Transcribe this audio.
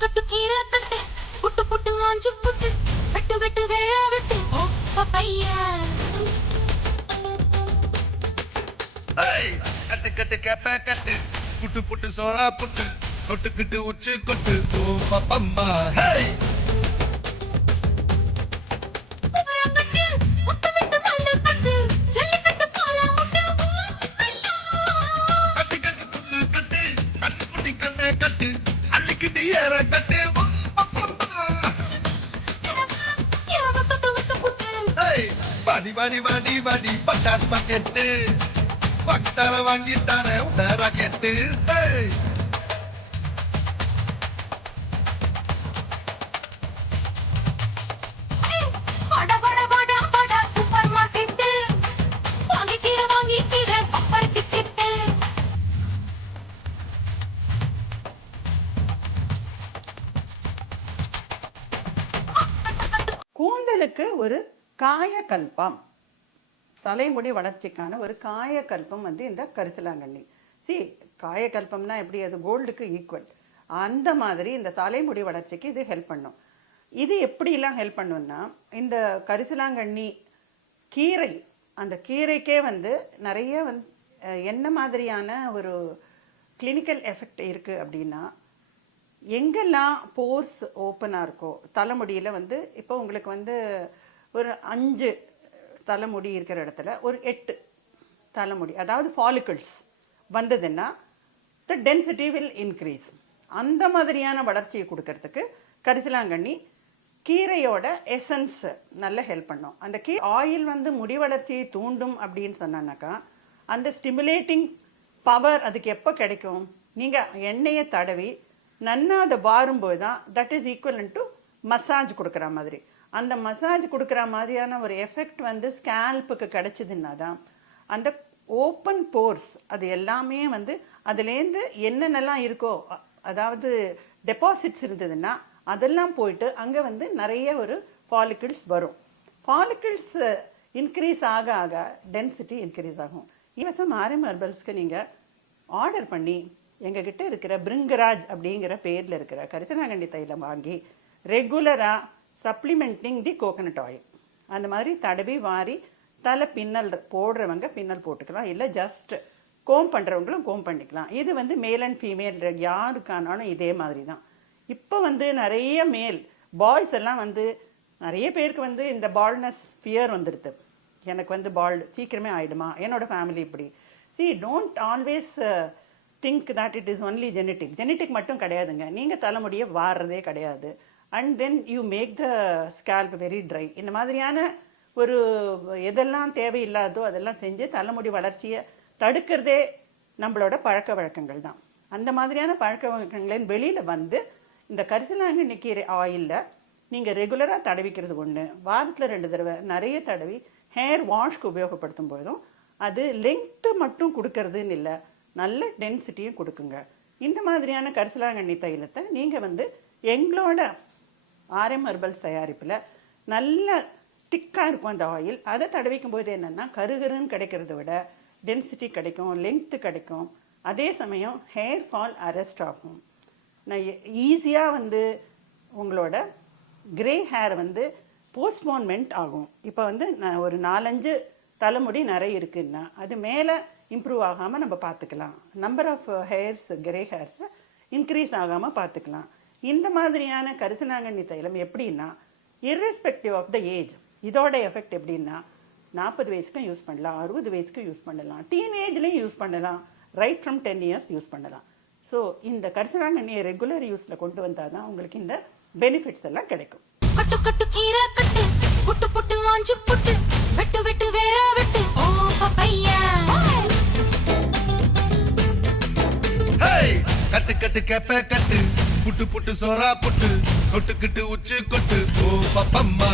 கட்டு கீரை கட்டு புட்டு புட்டு ஆஞ்சு புட்டு வெட்டு வெட்டு வேற வெட்டு. பையா. கட்டு கட்டு கேப்ப கட்டு புட்டு புட்டு சோறா புட்டு கொட்டுக்கிட்டு உச்சு கொட்டு ஓ பப்பம்மா ஹேய் அள்ளிக்கிட்டு ஏற கட்டு ஓ பப்பம்மா இரவு தொட்டு விட்டு புட்டு ஏய், கூந்தலுக்கு ஒரு காயக்கல்பம். தலைமுடி வளர்ச்சிக்கான ஒரு காயக்கல்பம் வந்து இந்த கரிசலாங்கண்ணி. சி காயக்கல்பம்னா எப்படி? அது கோல்டுக்கு ஈக்குவல் அந்த மாதிரி இந்த தலைமுடி வளர்ச்சிக்கு இது ஹெல்ப் பண்ணும். இது எப்படிலாம் ஹெல்ப் பண்ணும்னா இந்த கரிசலாங்கண்ணி கீரை அந்த கீரைக்கே வந்து நிறைய வந்து என்ன மாதிரியான ஒரு கிளினிக்கல் எஃபெக்ட் இருக்குது அப்படின்னா எங்கெல்லாம் போர்ஸ் ஓப்பனாக இருக்கோ தலைமுடியில் வந்து இப்போ உங்களுக்கு வந்து ஒரு அஞ்சு தலைமுடி இருக்கிற இடத்துல ஒரு எட்டு தலைமுடி அதாவது ஃபாலிக்கிள்ஸ் வந்ததுன்னா த டென்சிட்டி வில் இன்க்ரீஸ் அந்த மாதிரியான வளர்ச்சியை கொடுக்கறதுக்கு கரிசலாங்கண்ணி கீரையோட எசன்ஸ் நல்ல ஹெல்ப் பண்ணும். அந்த கீ ஆயில் வந்து முடி வளர்ச்சியை தூண்டும் அப்படின்னு சொன்னானாக்கா அந்த ஸ்டிமுலேட்டிங் பவர் அதுக்கு எப்போ கிடைக்கும்? நீங்கள் எண்ணெயை தடவி நன்னா அதை வாரும்போது தான் that is equivalent to massage கொடுக்குற மாதிரி. அந்த மசாஜ் கொடுக்குற மாதிரியான ஒரு எஃபெக்ட் வந்து ஸ்கேல்புக்கு கிடைச்சதுன்னா தான் அந்த ஓப்பன் போர்ஸ் அது எல்லாமே வந்து அதுலேருந்து என்னென்னலாம் இருக்கோ அதாவது டெபாசிட்ஸ் இருந்ததுன்னா அதெல்லாம் போயிட்டு அங்கே வந்து நிறைய ஒரு ஃபாலிக்கிள்ஸ் வரும். ஃபாலிக்கிள்ஸ் இன்க்ரீஸ் ஆக ஆக டென்சிட்டி இன்க்ரீஸ் ஆகும். இவசம் ஆரம் ஹெர்பல்ஸ்க்கு நீங்கள் ஆர்டர் பண்ணி எங்ககிட்ட இருக்கிற பிருங்கராஜ் அப்படிங்கிற பேரில் இருக்கிற கரிசனாகண்டி தைலம் வாங்கி ரெகுலராக சப்ளிமெண்டிங் தி கோகனட் ஆயில் அந்த மாதிரி தடவி வாரி தலை பின்னல் போடுறவங்க பின்னல் போட்டுக்கலாம். இல்லை ஜஸ்ட் கோம் பண்ணுறவங்களும் கோம் பண்ணிக்கலாம். இது வந்து மேல் அண்ட் ஃபீமேல் யாருக்கானாலும் இதே மாதிரி தான் இப்போ வந்து நிறைய மேல் பாய்ஸ் எல்லாம் வந்து நிறைய பேருக்கு வந்து இந்த பால்னஸ் ஃபியர் வந்துடுது எனக்கு வந்து பால் சீக்கிரமே ஆயிடுமா? என்னோட ஃபேமிலி இப்படி. See don't always think that it is only genetic genetic மட்டும் கிடையாதுங்க. நீங்கள் தலைமுடியை வாடுறதே கிடையாது. And then you make the scalp very dry இந்த மாதிரியான ஒரு எதெல்லாம் தேவையில்லாதோ அதெல்லாம் செஞ்சு தலைமுடி வளர்ச்சியை தடுக்கிறதே நம்மளோட பழக்க வழக்கங்கள் தான். அந்த மாதிரியான பழக்க வழக்கங்களின் வெளியில் வந்து இந்த கரிசலாங்கண்ணி கீரை ஆயிலில் நீங்கள் ரெகுலராக தடவிக்கிறது ஒன்று வாரத்தில் ரெண்டு தடவை நிறைய தடவி ஹேர் வாஷ்க்கு உபயோகப்படுத்தும் போதும் அது லெங்க்த்து மட்டும் கொடுக்கறதுன்னு இல்லை. நல்ல டென்சிட்டியும் கொடுக்குங்க. இந்த மாதிரியான கரிசலாங்கண்ணி தைலத்தை நீங்கள் வந்து எங்களோட ஆர்எம் ஹெர்பல்ஸ் தயாரிப்பில் நல்ல திக்காக இருக்கும் அந்த ஆயில் அதை தடவிக்கும் போது என்னென்னா கருகருன்னு கிடைக்கிறத விட டென்சிட்டி கிடைக்கும் லென்த்து கிடைக்கும். அதே சமயம் ஹேர் ஃபால் அரெஸ்ட் ஆகும். நான் ஈஸியாக வந்து உங்களோட கிரே ஹேர் வந்து போஸ்ட்போன்மெண்ட் ஆகும். இப்போ வந்து நான் ஒரு நாலஞ்சு தலைமுடி நிறைய இருக்குன்னா அது மேலே இம்ப்ரூவ் ஆகாமல் நம்ம பார்த்துக்கலாம். Number of hairs grey hairs increase ஆகாமல் பார்த்துக்கலாம். இந்த மாதிரியான கரிசனாங்கண்ணி தைலம் எப்படின்னா இர்ரெஸ்பெக்டிவ் ஆஃப் த ஏஜ் இதோட எஃபெக்ட் எப்படின்னா நாற்பது வயசுக்கும் யூஸ் பண்ணலாம் அறுபது வயசுக்கும் யூஸ் பண்ணலாம் டீனேஜ்லேயும் யூஸ் பண்ணலாம் right from ten years use பண்ணலாம். ஸோ இந்த கரிசனாங்கண்ணியை ரெகுலர் யூஸில் கொண்டு வந்தால் தான் உங்களுக்கு இந்த பெனிஃபிட்ஸ் எல்லாம் கிடைக்கும். கட்டு கட்டு கீரை கட்டு. புட்டு புட்டு ஆஞ்சு புட்டு. வெட்டு வெட்டு வேற வெட்டு. ஓ பப்பையா ஹேய்! கட்டு கட்டு கேப்ப கட்டு. புட்டு புட்டு சோரா புட்டு. கொட்டுக்கிட்டு உச்சு கொட்டு. ஓ பப்பம்மா